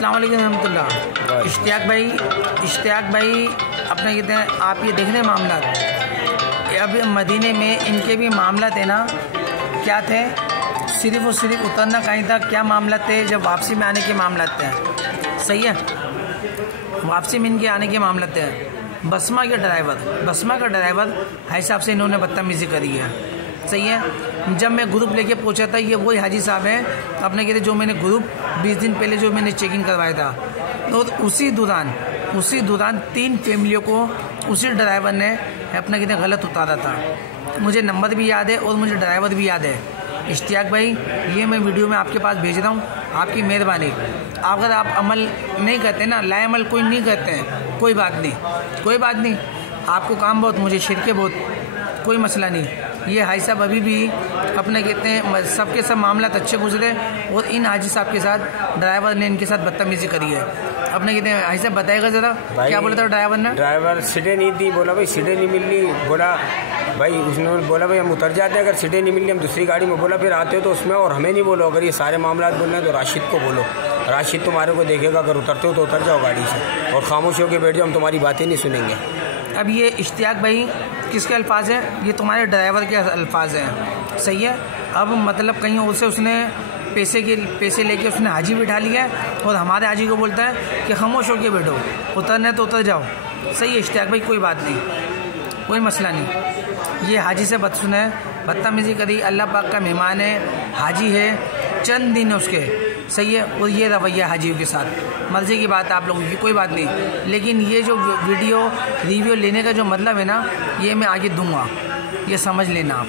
अस्सलाम वालेकुम रहमतुल्लाह। इश्तियाक भाई अपने कहते हैं आप ये देख रहे हैं मामला, अब मदीने में इनके भी मामला थे ना, क्या थे, सिर्फ और सिर्फ उतरना कहीं था, क्या मामला थे, जब वापसी में आने के मामला थे। सही है, वापसी में इनके आने के मामला थे। बसमा का ड्राइवर हाजी साहब से इन्होंने बदतमीज़ी करी है। सही है, जब मैं ग्रुप लेके पहुंचा था, ये वही हाजी साहब हैं अपने कहते जो मैंने ग्रुप 20 दिन पहले जो मैंने चेकिंग करवाया था, तो उसी दौरान 3 फैमिलियों को उसी ड्राइवर ने अपना कहते गलत उतारा था। मुझे नंबर भी याद है और मुझे ड्राइवर भी याद है। इश्तियाक भाई, ये मैं वीडियो में आपके पास भेज रहा हूँ, आपकी मेहरबानी। अगर आप अमल नहीं करते ना, लाएमल कोई नहीं करते हैं, कोई बात नहीं, आपको काम बहुत, मुझे शिरके बहुत, कोई मसला नहीं। ये हाजी साहब अभी भी अपने कहते हैं सबके सब मामला अच्छे गुजरे, और इन हाजी साहब के साथ ड्राइवर ने इनके साथ बदतमीजी करी है। अपने कहते हैं हाजी साहब बताएगा ज़रा क्या बोला था ड्राइवर ने? ड्राइवर सीटें नहीं दी, बोला भाई सीटें नहीं मिल रही, बोला भाई उसने बोला भाई हम उतर जाते हैं, अगर सीटें नहीं मिल रही हम दूसरी गाड़ी में, बोला फिर आते हो तो उसमें, और हमें नहीं बोलो, अगर ये सारे मामला बोल रहे हैं तो राशिद को बोलो, राशिद तुम्हारे को देखेगा, अगर उतरते हो तो उतर जाओ गाड़ी से और खामोश होकर बैठ जाओ, हम तुम्हारी बातें नहीं सुनेंगे। अब ये इश्तियाक भाई किसके अल्फाज हैं? ये तुम्हारे ड्राइवर के अल्फाज हैं। सही है, अब मतलब कहीं और से उसने पैसे लेके उसने हाजी बिठा लिया है, और हमारे हाजी को बोलता है कि खामोश होकर बैठो, उतरने तो उतर जाओ। सही है इश्तियाक भाई, कोई बात नहीं, कोई मसला नहीं। ये हाजी से बदतमीज़ी करी, अल्लाह पाक का मेहमान है, हाजी है, चंद दिन है उसके। सही है, और ये रवैया हाजियों के साथ, मर्जी की बात है आप लोगों की, कोई बात नहीं। लेकिन ये जो वीडियो रिव्यू लेने का जो मतलब है ना, ये मैं आगे दूंगा, ये समझ लेना आप।